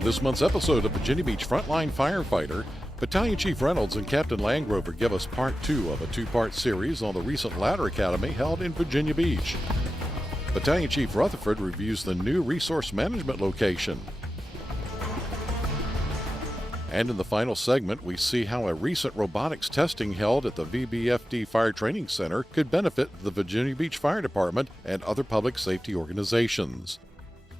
On this month's episode of Virginia Beach Frontline Firefighter, Battalion Chief Reynolds and Captain Landgrover give us part 2 of a 2-part series on the recent ladder academy held in Virginia Beach. Battalion Chief Rutherford reviews the new resource management location. And in the final segment, we see how a recent robotics testing held at the VBFD Fire Training Center could benefit the Virginia Beach Fire Department and other public safety organizations.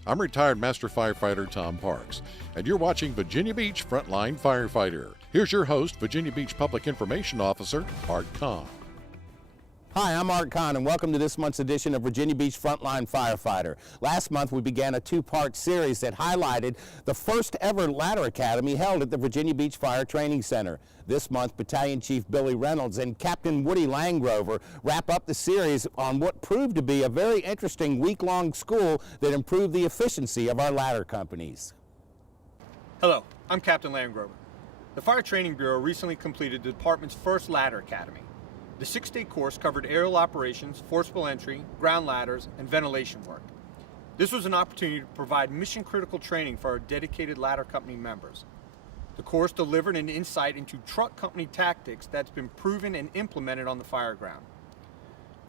I'm retired Master Firefighter Tom Parks, and you're watching Virginia Beach Frontline Firefighter. Here's your host, Virginia Beach Public Information Officer, Art Kahn. Hi, I'm Art Kahn, and welcome to this month's edition of Virginia Beach Frontline Firefighter. Last month, we began a 2-part series that highlighted the first ever ladder academy held at the Virginia Beach Fire Training Center. This month, Battalion Chief Billy Reynolds and Captain Woody Landgrover wrap up the series on what proved to be a very interesting week-long school that improved the efficiency of our ladder companies. Hello, I'm Captain Landgrover. The Fire Training Bureau recently completed the department's first ladder academy. The 6-day course covered aerial operations, forcible entry, ground ladders, and ventilation work. This was an opportunity to provide mission-critical training for our dedicated ladder company members. The course delivered an insight into truck company tactics that's been proven and implemented on the fire ground.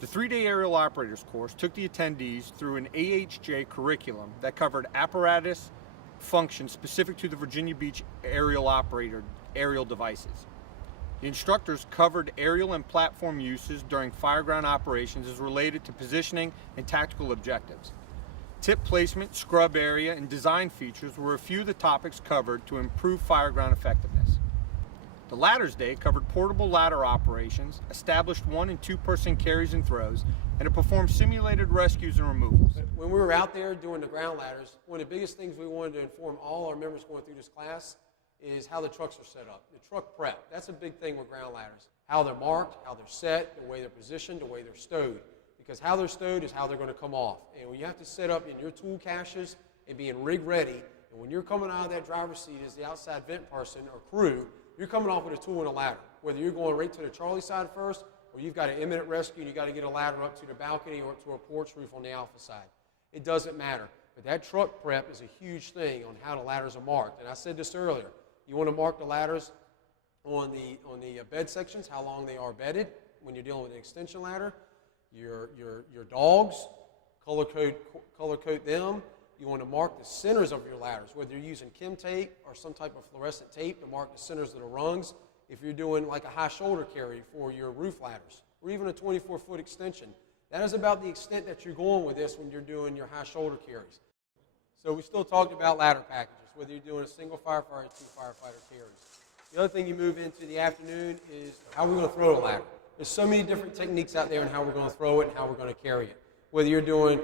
The 3-day aerial operators course took the attendees through an AHJ curriculum that covered apparatus functions specific to the Virginia Beach aerial operator aerial devices. The instructors covered aerial and platform uses during fireground operations as related to positioning and tactical objectives. Tip placement, scrub area, and design features were a few of the topics covered to improve fireground effectiveness. The Ladders Day covered portable ladder operations, established 1- and 2-person carries and throws, and to perform simulated rescues and removals. When we were out there doing the ground ladders, one of the biggest things we wanted to inform all our members going through this class is how the trucks are set up. The truck prep, that's a big thing with ground ladders. How they're marked, how they're set, the way they're positioned, the way they're stowed. Because how they're stowed is how they're going to come off. And when you have to set up in your tool caches and being rig ready, and when you're coming out of that driver's seat as the outside vent person or crew, you're coming off with a tool and a ladder. Whether you're going right to the Charlie side first, or you've got an imminent rescue and you got to get a ladder up to the balcony or up to a porch roof on the alpha side. It doesn't matter. But that truck prep is a huge thing on how the ladders are marked. And I said this earlier. You want to mark the ladders on the bed sections, how long they are bedded when you're dealing with an extension ladder. Your dogs, color code them. You want to mark the centers of your ladders, whether you're using chem tape or some type of fluorescent tape to mark the centers of the rungs. If you're doing like a high shoulder carry for your roof ladders, or even a 24-foot extension, that is about the extent that you're going with this when you're doing your high shoulder carries. So we still talked about ladder packages, whether you're doing a single firefighter or 2 firefighter carries. The other thing you move into the afternoon is how we're going to throw a ladder. There's so many different techniques out there on how we're going to throw it and how we're going to carry it. Whether you're doing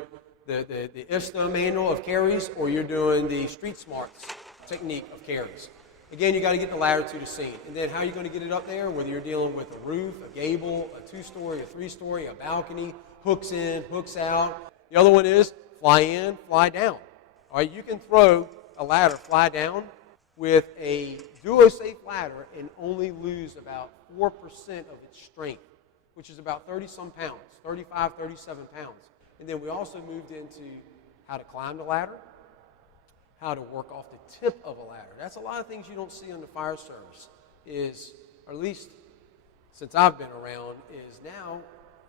the IFSTA manual of carries or you're doing the Street Smarts technique of carries. Again, you got to get the ladder to the scene. And then how are you going to get it up there? Whether you're dealing with a roof, a gable, a 2-story, a 3-story, a balcony, hooks in, hooks out. The other one is fly in, fly down. All right, you can throw a ladder fly down with a duo-safe ladder and only lose about 4% of its strength, which is about 30-some pounds, 35, 37 pounds. And then we also moved into how to climb the ladder, how to work off the tip of a ladder. That's a lot of things you don't see on the fire service is, or at least since I've been around, is now,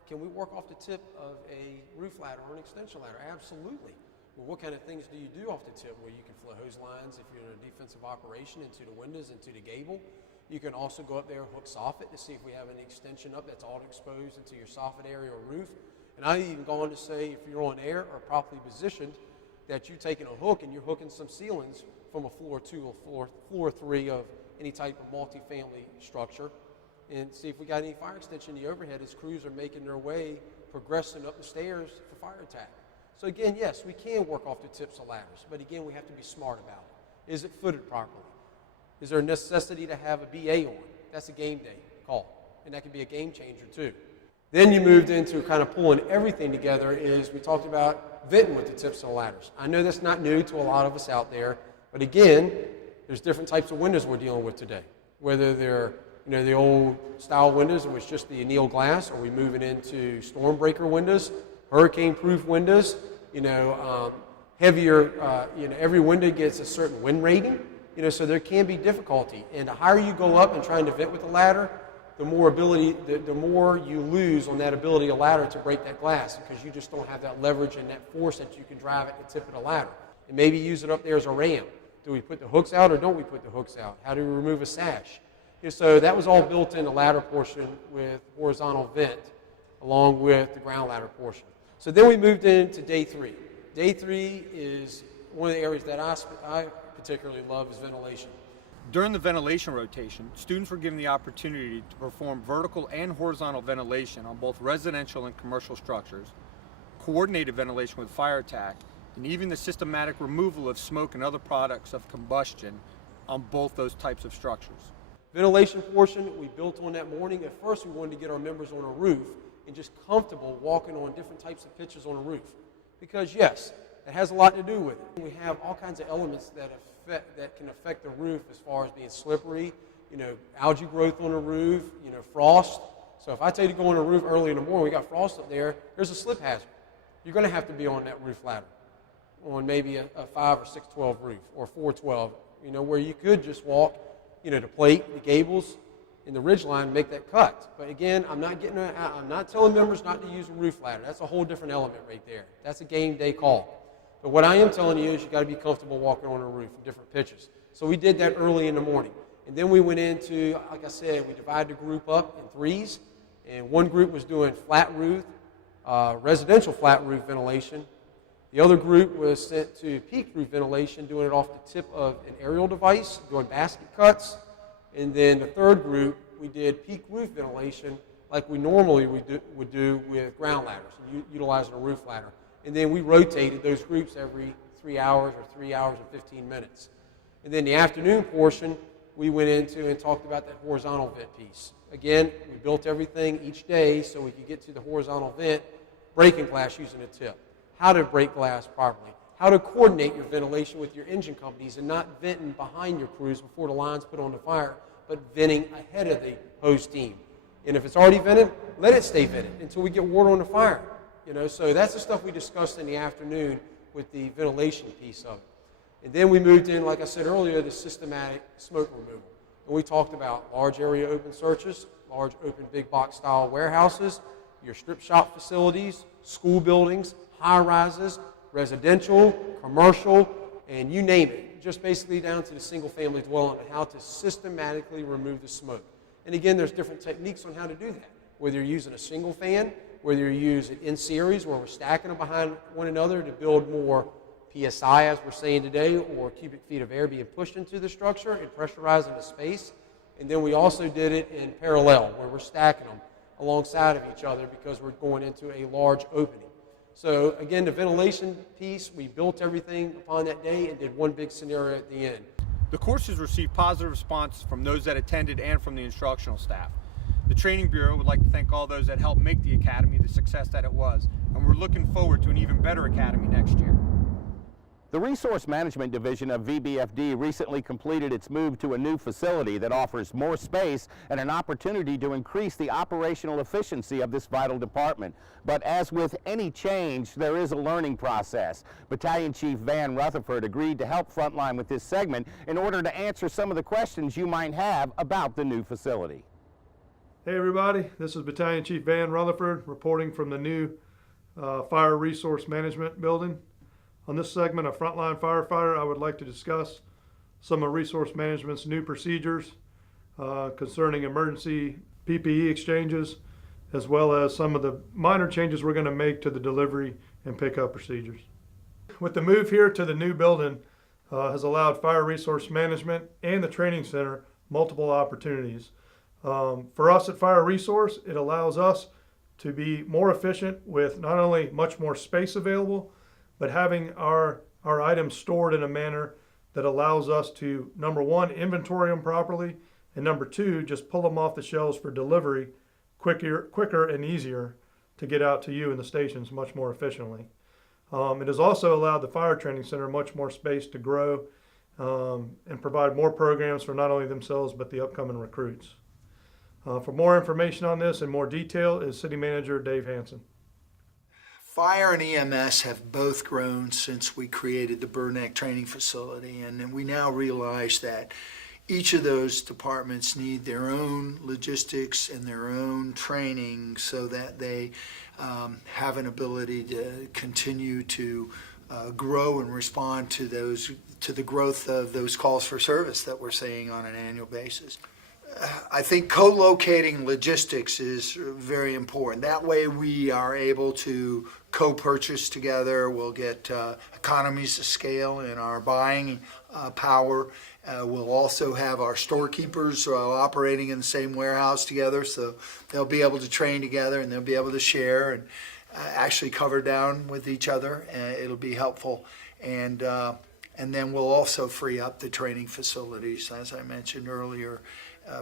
can we work off the tip of a roof ladder or an extension ladder? Absolutely. Well, what kind of things do you do off the tip? Well, you can flow hose lines if you're in a defensive operation into the windows, into the gable. You can also go up there and hook soffit to see if we have any extension up that's all exposed into your soffit area or roof. And I even go on to say if you're on air or properly positioned, that you're taking a hook and you're hooking some ceilings from a floor 2 or floor 3 of any type of multifamily structure and see if we got any fire extension in the overhead as crews are making their way, progressing up the stairs for fire attack. So again, yes, we can work off the tips of ladders, but again, we have to be smart about it. Is it footed properly? Is there a necessity to have a BA on? That's a game day call, and that can be a game changer too. Then you moved into kind of pulling everything together is we talked about venting with the tips of the ladders. I know that's not new to a lot of us out there, but again, there's different types of windows we're dealing with today. Whether they're the old style windows in which just the anneal glass, or we moving into storm breaker windows, hurricane proof windows, heavier, every window gets a certain wind rating, so there can be difficulty. And the higher you go up and trying to vent with the ladder, the more you lose on that ability of ladder to break that glass, because you just don't have that leverage and that force that you can drive at the tip of the ladder. And maybe use it up there as a ram. Do we put the hooks out or don't we put the hooks out? How do we remove a sash? So that was all built in the ladder portion with horizontal vent along with the ground ladder portion. So then we moved into day 3. Day 3 is one of the areas that I particularly love is ventilation. During the ventilation rotation, students were given the opportunity to perform vertical and horizontal ventilation on both residential and commercial structures, coordinated ventilation with fire attack, and even the systematic removal of smoke and other products of combustion on both those types of structures. Ventilation portion we built on that morning. At first we wanted to get our members on a roof and just comfortable walking on different types of pitches on a roof. Because yes, it has a lot to do with it. We have all kinds of elements that can affect the roof as far as being slippery, algae growth on the roof, frost. So if I tell you to go on a roof early in the morning, we got frost up there, there's a slip hazard. You're going to have to be on that roof ladder on maybe a 5 or 612 roof or 412, where you could just walk, the plate, the gables, and the ridge line and make that cut. But again, I'm not telling members not to use a roof ladder. That's a whole different element right there. That's a game day call. But what I am telling you is you got to be comfortable walking on a roof in different pitches. So we did that early in the morning. And then we went into, like I said, we divided the group up in 3s. And one group was doing flat roof, residential flat roof ventilation. The other group was sent to peak roof ventilation, doing it off the tip of an aerial device, doing basket cuts. And then the third group, we did peak roof ventilation like we normally would do with ground ladders, utilizing a roof ladder. And then we rotated those groups every 3 hours or 3 hours and 15 minutes. And then the afternoon portion, we went into and talked about that horizontal vent piece. Again, we built everything each day so we could get to the horizontal vent, breaking glass using a tip, how to break glass properly, how to coordinate your ventilation with your engine companies and not venting behind your crews before the line's put on the fire, but venting ahead of the hose team. And if it's already vented, let it stay vented until we get water on the fire. So that's the stuff we discussed in the afternoon with the ventilation piece of it. And then we moved in, like I said earlier, the systematic smoke removal. And we talked about large area open searches, large open big box style warehouses, your strip shop facilities, school buildings, high rises, residential, commercial, and you name it. Just basically down to the single family dwelling and how to systematically remove the smoke. And again, there's different techniques on how to do that. Whether you're using a single fan, whether you use it in series where we're stacking them behind one another to build more PSI, as we're saying today, or cubic feet of air being pushed into the structure and pressurizing the space. And then we also did it in parallel, where we're stacking them alongside of each other because we're going into a large opening. So again, the ventilation piece, we built everything upon that day and did one big scenario at the end. The courses received positive response from those that attended and from the instructional staff. The Training Bureau would like to thank all those that helped make the Academy the success that it was, and we're looking forward to an even better Academy next year. The Resource Management Division of VBFD recently completed its move to a new facility that offers more space and an opportunity to increase the operational efficiency of this vital department. But as with any change, there is a learning process. Battalion Chief Van Rutherford agreed to help Frontline with this segment in order to answer some of the questions you might have about the new facility. Hey everybody, this is Battalion Chief Van Rutherford reporting from the new Fire Resource Management building. On this segment of Frontline Firefighter, I would like to discuss some of Resource Management's new procedures concerning emergency PPE exchanges, as well as some of the minor changes we're going to make to the delivery and pickup procedures. With the move here to the new building has allowed Fire Resource Management and the Training Center multiple opportunities. For us at Fire Resource, it allows us to be more efficient with not only much more space available, but having our items stored in a manner that allows us to, number one, inventory them properly, and number two, just pull them off the shelves for delivery quicker and easier to get out to you in the stations much more efficiently. It has also allowed the Fire Training Center much more space to grow and provide more programs for not only themselves but the upcoming recruits. For more information on this and more detail is City Manager Dave Hanson. Fire and EMS have both grown since we created the Burneck Training Facility, and we now realize that each of those departments need their own logistics and their own training so that they have an ability to continue to grow and respond to the growth of those calls for service that we're seeing on an annual basis. I think co-locating logistics is very important. That way we are able to co-purchase together. We'll get economies of scale in our buying power. We'll also have our storekeepers operating in the same warehouse together, so they'll be able to train together and they'll be able to share and actually cover down with each other. It'll be helpful. And then we'll also free up the training facilities, as I mentioned earlier.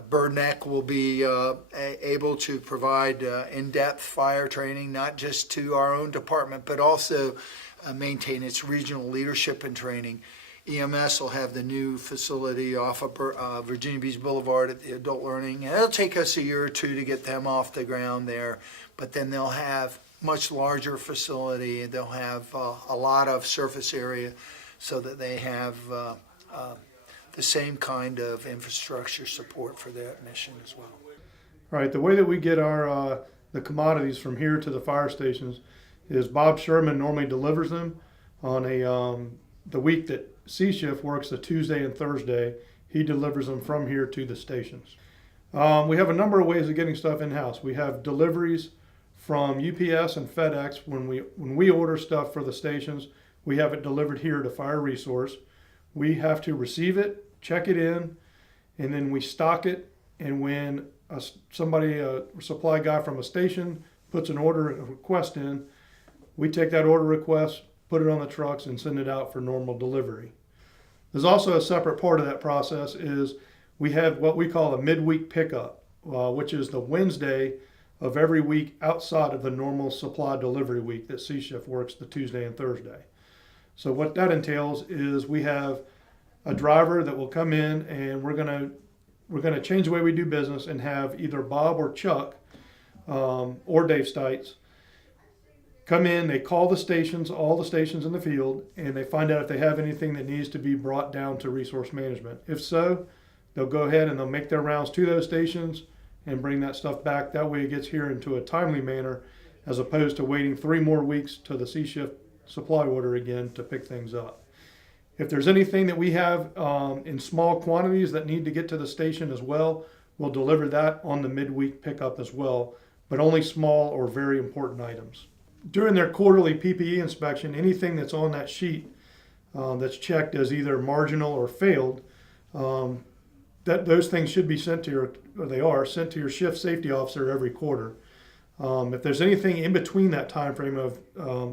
Burneck will be able to provide in-depth fire training, not just to our own department, but also maintain its regional leadership and training. EMS will have the new facility off of Virginia Beach Boulevard at the Adult Learning. And it'll take us a year or two to get them off the ground there, but then they'll have much larger facility. They'll have a lot of surface area so that they have the same kind of infrastructure support for that mission as well. All right, the way that we get our the commodities from here to the fire stations is Bob Sherman normally delivers them on the week that C shift works, the Tuesday and Thursday. He delivers them from here to the stations. We have a number of ways of getting stuff in-house. We have deliveries from UPS and FedEx. When we order stuff for the stations, we have it delivered here to Fire Resource. We have to receive it, check it in, and then we stock it. And when a supply guy from a station puts an order request in, we take that order request, put it on the trucks, and send it out for normal delivery. There's also a separate part of that process is we have what we call a midweek pickup, which is the Wednesday of every week outside of the normal supply delivery week that C shift works the Tuesday and Thursday. So what that entails is we have a driver that will come in, and we're gonna change the way we do business and have either Bob or Chuck or Dave Stites come in. They call the stations, all the stations in the field, and they find out if they have anything that needs to be brought down to resource management. If so, they'll go ahead and they'll make their rounds to those stations and bring that stuff back. That way it gets here into a timely manner, as opposed to waiting 3 more weeks to the C shift supply order again to pick things up. If there's anything that we have in small quantities that need to get to the station as well, we'll deliver that on the midweek pickup as well, but only small or very important items. During their quarterly PPE inspection, anything that's on that sheet that's checked as either marginal or failed, those things should be sent to sent to your shift safety officer every quarter. If there's anything in between that time frame of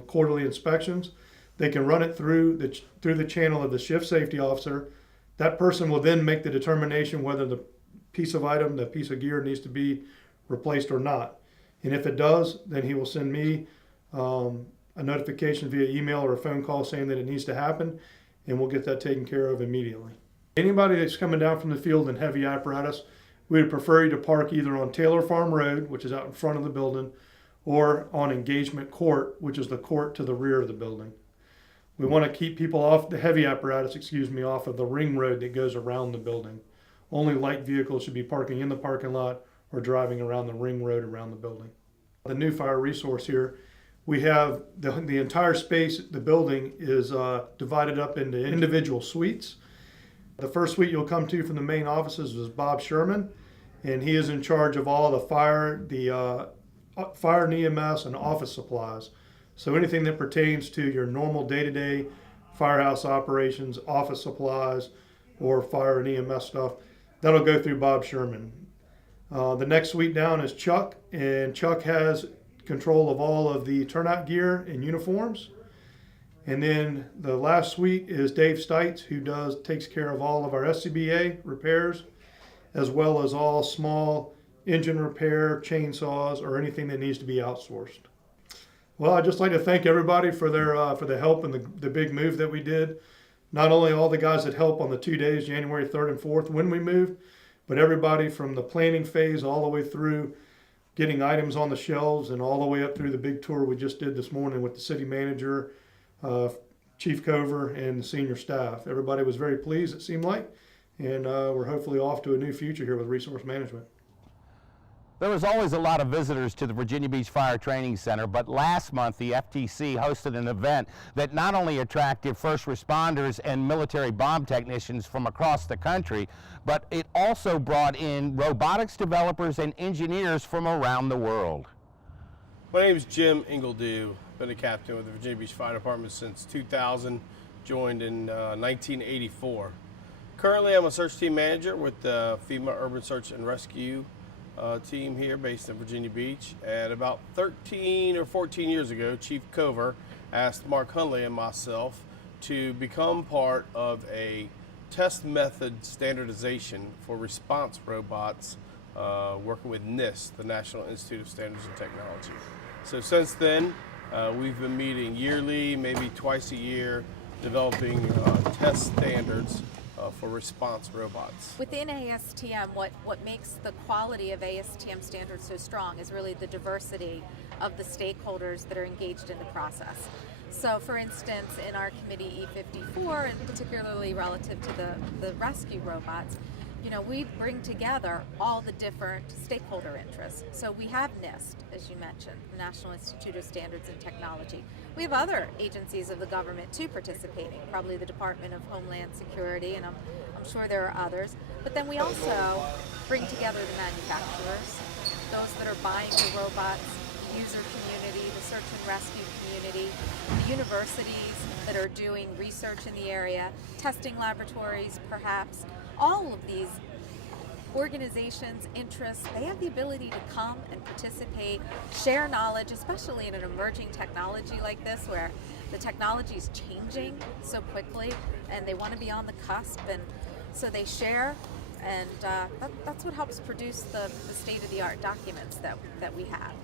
quarterly inspections, they can run it through the channel of the shift safety officer. That person will then make the determination whether the piece of item, the piece of gear needs to be replaced or not. And if it does, then he will send me a notification via email or a phone call saying that it needs to happen, and we'll get that taken care of immediately. Anybody that's coming down from the field in heavy apparatus, we would prefer you to park either on Taylor Farm Road, which is out in front of the building, or on Engagement Court, which is the court to the rear of the building. We want to keep people off the heavy apparatus, off of the ring road that goes around the building. Only light vehicles should be parking in the parking lot or driving around the ring road around the building. The new Fire Resource here, we have the entire space, the building is divided up into individual suites. The first suite you'll come to from the main offices is Bob Sherman, and he is in charge of all the fire and EMS and office supplies. So anything that pertains to your normal day-to-day firehouse operations, office supplies, or fire and EMS stuff, that'll go through Bob Sherman. The next suite down is Chuck, and Chuck has control of all of the turnout gear and uniforms. And then the last suite is Dave Stites, who takes care of all of our SCBA repairs, as well as all small engine repair, chainsaws, or anything that needs to be outsourced. Well, I'd just like to thank everybody for the help and the big move that we did. Not only all the guys that helped on the 2 days, January 3rd and 4th, when we moved, but everybody from the planning phase all the way through getting items on the shelves and all the way up through the big tour we just did this morning with the city manager, Chief Cover, and the senior staff. Everybody was very pleased, it seemed like, and we're hopefully off to a new future here with resource management. There was always a lot of visitors to the Virginia Beach Fire Training Center, but last month the FTC hosted an event that not only attracted first responders and military bomb technicians from across the country, but it also brought in robotics developers and engineers from around the world. My name is Jim Ingledew. Been a captain with the Virginia Beach Fire Department since 2000, joined in 1984. Currently, I'm a search team manager with the FEMA Urban Search and Rescue team here based in Virginia Beach. And about 13 or 14 years ago, Chief Cover asked Mark Hunley and myself to become part of a test method standardization for response robots working with NIST, the National Institute of Standards and Technology. So since then, we've been meeting yearly, maybe twice a year, developing test standards for response robots. Within ASTM, what makes the quality of ASTM standards so strong is really the diversity of the stakeholders that are engaged in the process. So for instance, in our committee E54, and particularly relative to the rescue robots, you know, we bring together all the different stakeholder interests. So we have NIST, as you mentioned, the National Institute of Standards and Technology. We have other agencies of the government too participating, probably the Department of Homeland Security, and I'm sure there are others. But then we also bring together the manufacturers, those that are buying the robots, the user community, the search and rescue community, the universities that are doing research in the area, testing laboratories perhaps. All of these organizations, interests, they have the ability to come and participate, share knowledge, especially in an emerging technology like this where the technology is changing so quickly and they want to be on the cusp, and so they share, and that's what helps produce the state-of-the-art documents that we have.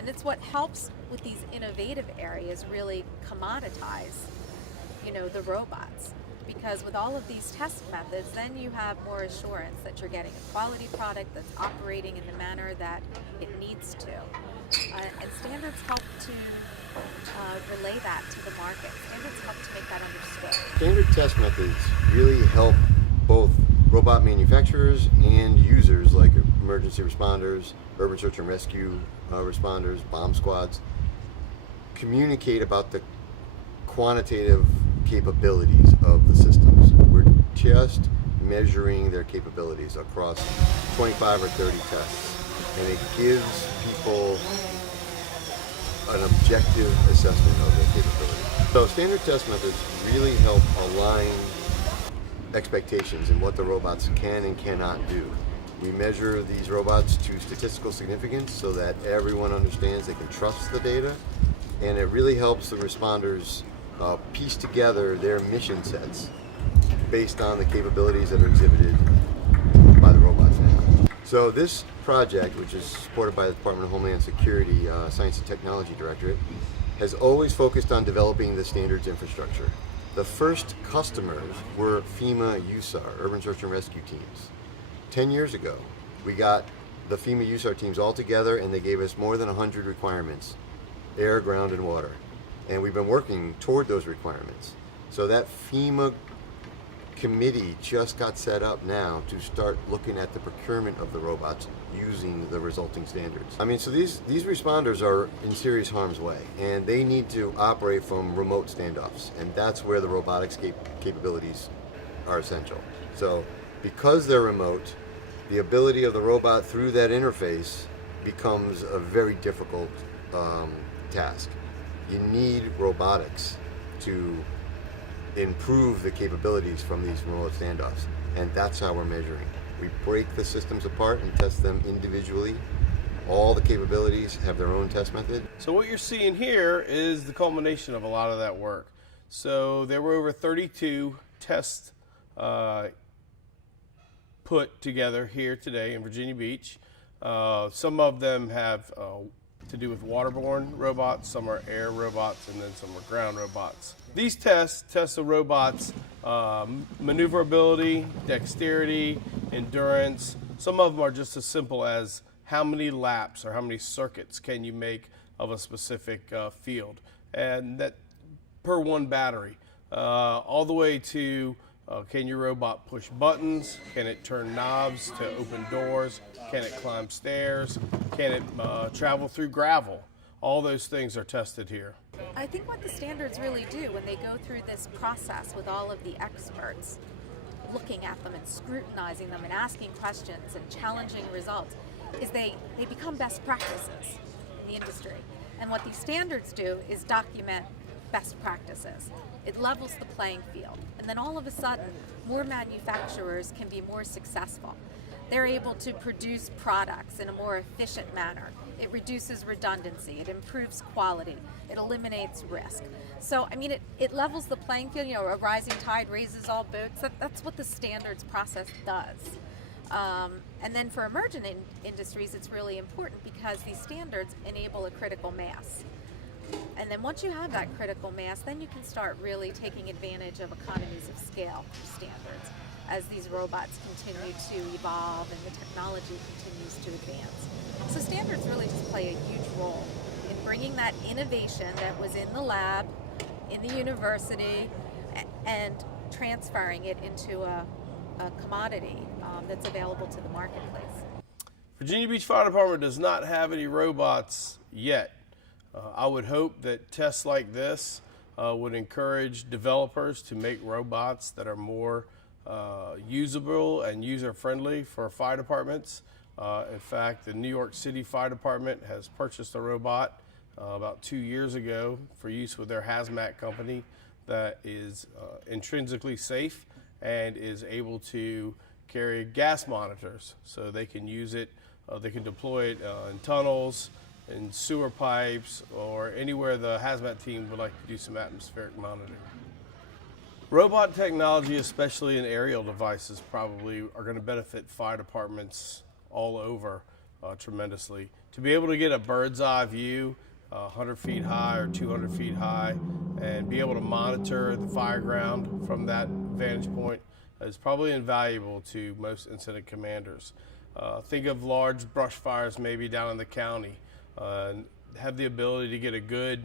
And it's what helps with these innovative areas really commoditize, you know, the robots. Because with all of these test methods, then you have more assurance that you're getting a quality product that's operating in the manner that it needs to. And standards help to relay that to the market. Standards help to make that understood. Standard test methods really help both robot manufacturers and users like emergency responders, urban search and rescue responders, bomb squads, communicate about the quantitative capabilities of the systems. We're just measuring their capabilities across 25 or 30 tests, and it gives people an objective assessment of their capability. So standard test methods really help align expectations in what the robots can and cannot do. We measure these robots to statistical significance so that everyone understands they can trust the data, and it really helps the responders piece together their mission sets based on the capabilities that are exhibited by the robots now. So this project, which is supported by the Department of Homeland Security Science and Technology Directorate, has always focused on developing the standards infrastructure. The first customers were FEMA USAR, Urban Search and Rescue teams. 10 years ago, we got the FEMA USAR teams all together and they gave us more than 100 requirements, air, ground, and water. And we've been working toward those requirements. So that FEMA committee just got set up now to start looking at the procurement of the robots using the resulting standards. I mean, so these responders are in serious harm's way, and they need to operate from remote standoffs, and that's where the robotics capabilities are essential. So because they're remote, the ability of the robot through that interface becomes a very difficult task. You need robotics to improve the capabilities from these remote standoffs, and that's how we're measuring. We break the systems apart and test them individually. All the capabilities have their own test method. So what you're seeing here is the culmination of a lot of that work. So there were over 32 tests put together here today in Virginia Beach. Some of them have to do with waterborne robots, some are air robots, and then some are ground robots. These tests test the robots' maneuverability, dexterity, endurance. Some of them are just as simple as how many laps or how many circuits can you make of a specific field, and that per one battery, all the way to can your robot push buttons, can it turn knobs to open doors, can it climb stairs, can it travel through gravel. All those things are tested here. I think what the standards really do when they go through this process with all of the experts, looking at them and scrutinizing them and asking questions and challenging results, is they become best practices in the industry. And what these standards do is document best practices. It levels the playing field. And then all of a sudden, more manufacturers can be more successful. They're able to produce products in a more efficient manner. It reduces redundancy, it improves quality, it eliminates risk. So, I mean, it levels the playing field. You know, a rising tide raises all boats. That's what the standards process does. And then for emergent industries, it's really important because these standards enable a critical mass. And then once you have that critical mass, then you can start really taking advantage of economies of scale through standards as these robots continue to evolve and the technology continues to advance. So standards really just play a huge role in bringing that innovation that was in the lab, in the university, and transferring it into a commodity that's available to the marketplace. Virginia Beach Fire Department does not have any robots yet. I would hope that tests like this would encourage developers to make robots that are more usable and user-friendly for fire departments. In fact, the New York City Fire Department has purchased a robot about 2 years ago for use with their hazmat company that is intrinsically safe and is able to carry gas monitors. So they can use it, they can deploy it in tunnels, in sewer pipes, or anywhere the hazmat team would like to do some atmospheric monitoring. Robot technology, especially in aerial devices, probably are going to benefit fire departments all over tremendously. To be able to get a bird's eye view 100 feet high or 200 feet high and be able to monitor the fire ground from that vantage point is probably invaluable to most incident commanders. Think of large brush fires maybe down in the county. Have the ability to get a good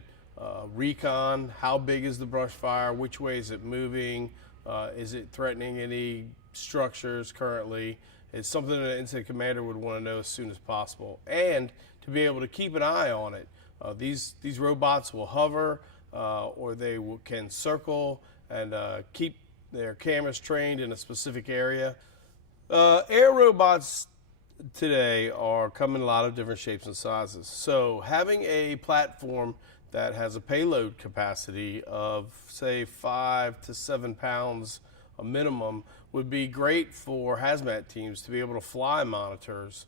recon. How big is the brush fire? Which way is it moving? Is it threatening any structures currently? It's something that an incident commander would want to know as soon as possible. And to be able to keep an eye on it. These robots will hover or they can circle and keep their cameras trained in a specific area. Air robots today are come in a lot of different shapes and sizes. So having a platform that has a payload capacity of say 5 to 7 pounds a minimum would be great for hazmat teams to be able to fly monitors.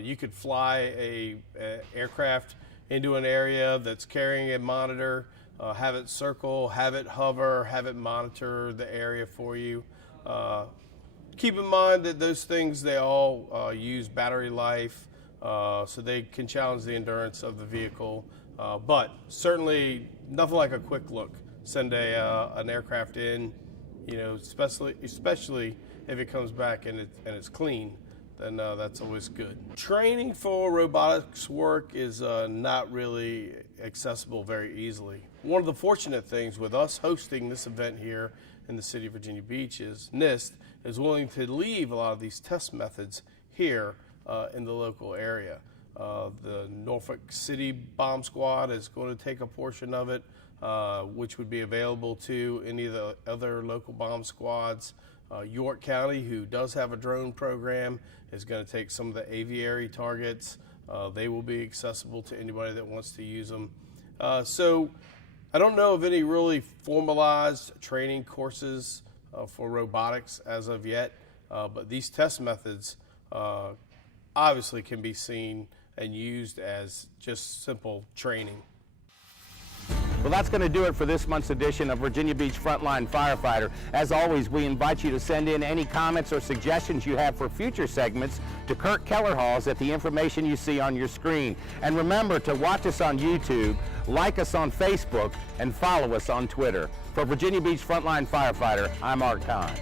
You could fly a aircraft into an area that's carrying a monitor, have it circle, have it hover, have it monitor the area for you. Keep in mind that those things, they all use battery life, so they can challenge the endurance of the vehicle. But certainly nothing like a quick look. Send an aircraft in, you know, especially if it comes back and it's clean, then that's always good. Training for robotics work is not really accessible very easily. One of the fortunate things with us hosting this event here in the city of Virginia Beach is NIST is willing to leave a lot of these test methods here in the local area. The Norfolk City Bomb Squad is going to take a portion of it, which would be available to any of the other local bomb squads. York County, who does have a drone program, is going to take some of the aviary targets. They will be accessible to anybody that wants to use them. So I don't know of any really formalized training courses for robotics as of yet, but these test methods obviously can be seen and used as just simple training. Well, that's going to do it for this month's edition of Virginia Beach Frontline Firefighter. As always, we invite you to send in any comments or suggestions you have for future segments to Kirk Kellerhals at the information you see on your screen. And remember to watch us on YouTube, like us on Facebook, and follow us on Twitter. For Virginia Beach Frontline Firefighter, I'm Art Kahn.